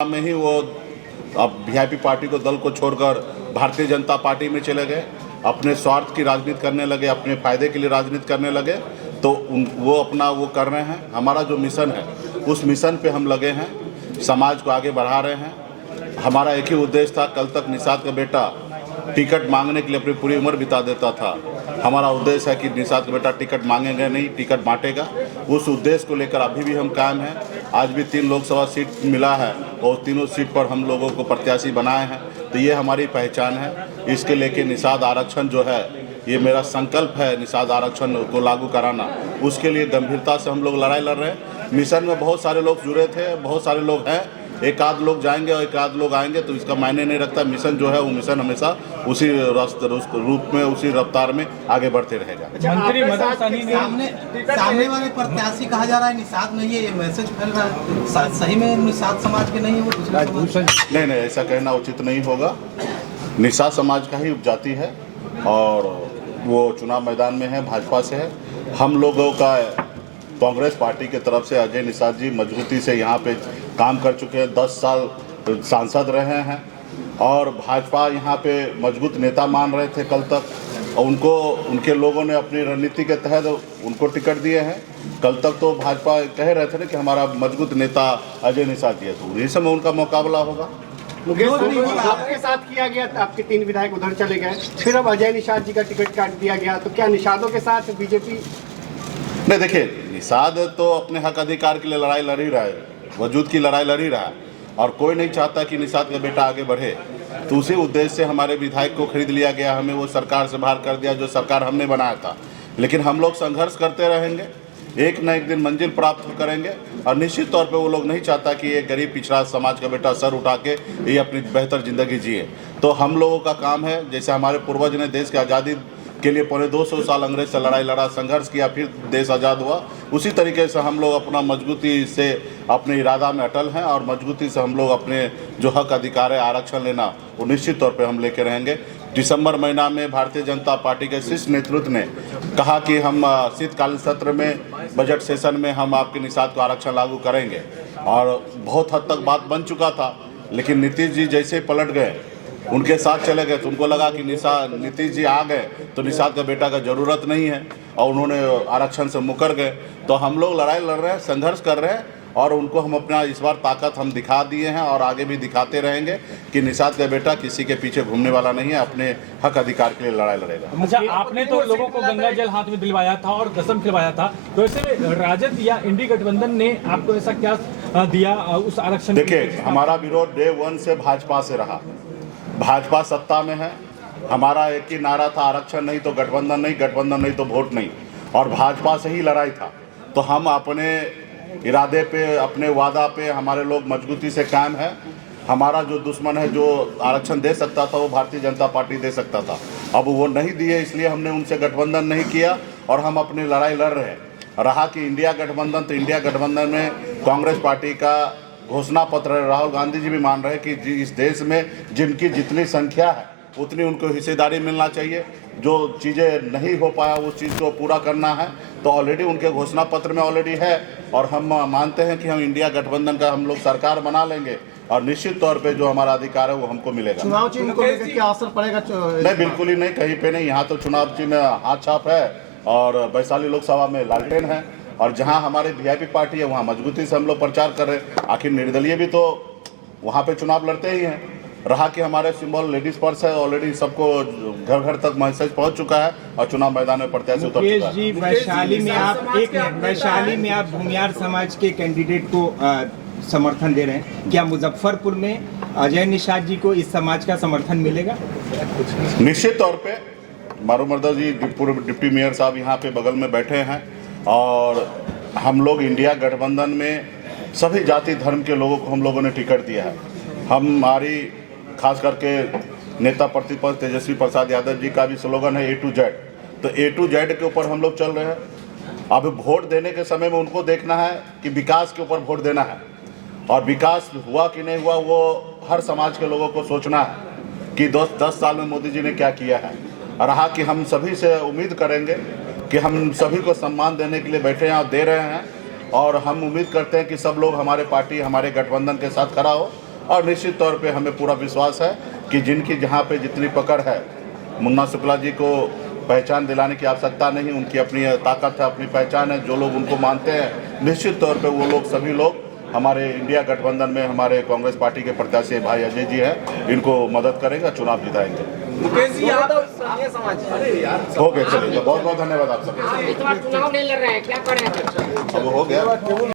में ही वो अब वीआईपी पार्टी को दल को छोड़कर भारतीय जनता पार्टी में चले गए, अपने स्वार्थ की राजनीति करने लगे, अपने फायदे के लिए राजनीति करने लगे। तो वो अपना वो कर रहे हैं। हमारा जो मिशन है उस मिशन पे हम लगे हैं, समाज को आगे बढ़ा रहे हैं। हमारा एक ही उद्देश्य था, कल तक निषाद का बेटा टिकट मांगने के लिए अपनी पूरी उम्र बिता देता था। हमारा उद्देश्य है कि निषाद का बेटा टिकट मांगेगा नहीं, टिकट बांटेगा। उस उद्देश्य को लेकर अभी भी हम कायम हैं। आज भी 3 लोकसभा सीट मिला है और तीनों सीट पर हम लोगों को प्रत्याशी बनाए हैं। तो ये हमारी पहचान है। इसके लेके निषाद आरक्षण जो है, ये मेरा संकल्प है, निषाद आरक्षण को लागू कराना। उसके लिए गंभीरता से हम लोग लड़ाई लड़ रहे हैं। मिशन में बहुत सारे लोग जुड़े थे, बहुत सारे लोग हैं। एक आध लोग जाएंगे और एक आध लोग आएंगे तो इसका मायने नहीं रखता। मिशन जो है वो मिशन हमेशा उसी रूप में, उसी रफ्तार में आगे बढ़ते रहेगा। मंत्री मदन सहनी ने सामने वाले प्रत्याशी कहा जा रहा है निषाद नहीं है, ये मैसेज फैल रहा है। सही में निषाद समाज के नहीं है वो दूसरे नहीं, ऐसा कहना उचित नहीं होगा। निषाद समाज का ही उपजाति है और वो चुनाव मैदान में है, भाजपा से है। हम लोगों का कांग्रेस पार्टी की तरफ से अजय निषाद जी मजबूती से यहाँ पे काम कर चुके हैं, 10 साल सांसद रहे हैं और भाजपा यहाँ पे मजबूत नेता मान रहे थे कल तक। और उनके लोगों ने अपनी रणनीति के तहत उनको टिकट दिए हैं। कल तक तो भाजपा कह रहे थे ना कि हमारा मजबूत नेता अजय निषाद जी है, तो इस समय उनका मुकाबला होगा। आपके साथ किया गया, आपके 3 विधायक उधर चले गए, फिर अब अजय निषाद जी का टिकट काट दिया गया, तो क्या निषादों के साथ बीजेपी? नहीं, देखिए, निषाद तो अपने हक अधिकार के लिए लड़ाई लड़ ही रहा है, वजूद की लड़ाई लड़ ही रहा है और कोई नहीं चाहता कि निषाद का बेटा आगे बढ़े। तो उसी उद्देश्य से हमारे विधायक को खरीद लिया गया, हमें वो सरकार से बाहर कर दिया जो सरकार हमने बनाया था। लेकिन हम लोग संघर्ष करते रहेंगे, एक न एक दिन मंजिल प्राप्त करेंगे और निश्चित तौर पे वो लोग नहीं चाहता कि एक गरीब पिछड़ा समाज का बेटा सर उठा के ये अपनी बेहतर ज़िंदगी जिए। तो हम लोगों का काम है, जैसे हमारे पूर्वज ने देश की आज़ादी के लिए 250 साल अंग्रेज से लड़ाई लड़ा, संघर्ष किया, फिर देश आज़ाद हुआ, उसी तरीके से हम लोग अपना मजबूती से अपने इरादा में अटल हैं और मजबूती से हम लोग अपने जो हक अधिकार है आरक्षण लेना, वो निश्चित तौर पे हम लेके रहेंगे। दिसंबर महीना में भारतीय जनता पार्टी के शीर्ष नेतृत्व ने कहा कि हम शीतकालीन सत्र में, बजट सेशन में हम आपके निषाद को आरक्षण लागू करेंगे और बहुत हद तक बात बन चुका था। लेकिन नीतीश जी जैसे पलट गए, उनके साथ चले गए, तो उनको लगा कि नीतीश जी आ गए तो निषाद का बेटा का ज़रूरत नहीं है और उन्होंने आरक्षण से मुकर गए। तो हम लोग लड़ाई लड़ रहे हैं, संघर्ष कर रहे हैं और उनको हम अपना इस बार ताकत हम दिखा दिए हैं और आगे भी दिखाते रहेंगे कि निषाद का बेटा किसी के पीछे घूमने वाला नहीं है, अपने हक अधिकार के लिए लड़ाई लड़ेगा। अच्छा, आपने तो लोगों को गंगा जल हाथ में दिलवाया था और कसम खिलवाया था, तो ऐसे में राजद या इंडी गठबंधन ने आपको ऐसा क्या दिया उस आरक्षण? देखिए, हमारा विरोध डे 1 से भाजपा से रहा। भाजपा सत्ता में है, हमारा एक ही नारा था, आरक्षण नहीं तो गठबंधन नहीं, गठबंधन नहीं तो वोट नहीं, और भाजपा से ही लड़ाई था। तो हम अपने इरादे पे, अपने वादा पे हमारे लोग मजबूती से कायम है। हमारा जो दुश्मन है, जो आरक्षण दे सकता था वो भारतीय जनता पार्टी दे सकता था, अब वो नहीं दिए, इसलिए हमने उनसे गठबंधन नहीं किया और हम अपनी लड़ाई लड़ रहे हैं। रहा कि इंडिया गठबंधन, तो इंडिया गठबंधन में कांग्रेस पार्टी का घोषणा पत्र, राहुल गांधी जी भी मान रहे हैं कि इस देश में जिनकी जितनी संख्या है उतनी उनको हिस्सेदारी मिलना चाहिए। जो चीज़ें नहीं हो पाया उस चीज़ को पूरा करना है, तो ऑलरेडी उनके घोषणा पत्र में ऑलरेडी है और हम मानते हैं कि हम इंडिया गठबंधन का हम लोग सरकार बना लेंगे और निश्चित तौर पे जो हमारा अधिकार है वो हमको मिलेगा। चुनाव चिन्ह को लेकर क्या असर पड़ेगा? नहीं, बिल्कुल ही नहीं, कहीं पे नहीं। यहाँ तो चुनाव चिन्ह हाथ छाप है और वैशाली लोकसभा में लालटेन है और जहाँ हमारे वीआईपी पार्टी है वहाँ मजबूती से हम लोग प्रचार कर रहे हैं। आखिर निर्दलीय भी तो वहाँ पे चुनाव लड़ते ही हैं। रहा कि हमारे सिंबल लेडीज पर्स है, ऑलरेडी सबको घर घर तक मैसेज पहुँच चुका है और चुनाव मैदान में प्रत्याशी उतर चुका है। जी, वैशाली में आप भूमियार समाज के कैंडिडेट को समर्थन दे रहे हैं, क्या मुजफ्फरपुर में अजय निषाद जी को इस समाज का समर्थन मिलेगा? निश्चित तौर पे मारूमर्दा जी, पूर्व डिप्टी मेयर साहब यहाँ पे बगल में बैठे हैं और हम लोग इंडिया गठबंधन में सभी जाति धर्म के लोगों को हम लोगों ने टिकट दिया है। हमारी खास करके नेता प्रतिपक्ष तेजस्वी प्रसाद यादव जी का भी स्लोगन है A to Z, तो A to Z के ऊपर हम लोग चल रहे हैं। अब वोट देने के समय में उनको देखना है कि विकास के ऊपर वोट देना है और विकास हुआ कि नहीं हुआ वो हर समाज के लोगों को सोचना है कि 10 साल में मोदी जी ने क्या किया है। रहा कि हम सभी से उम्मीद करेंगे कि हम सभी को सम्मान देने के लिए बैठे हैं और दे रहे हैं और हम उम्मीद करते हैं कि सब लोग हमारे पार्टी, हमारे गठबंधन के साथ खड़ा हो और निश्चित तौर पे हमें पूरा विश्वास है कि जिनकी जहाँ पे जितनी पकड़ है, मुन्ना शुक्ला जी को पहचान दिलाने की आवश्यकता नहीं, उनकी अपनी ताकत है, अपनी पहचान है। जो लोग उनको मानते हैं, निश्चित तौर पे वो लोग सभी लोग हमारे इंडिया गठबंधन में हमारे कांग्रेस पार्टी के प्रत्याशी भाई अजय जी हैं, इनको मदद करेंगे, चुनाव जिताएंगे। मुकेश जी आप स्थानीय समाज हो गए, चलिए, बहुत बहुत धन्यवाद आप सबको। इस बार चुनाव नहीं लड़ रहे हैं, क्या करें? अब हो गया।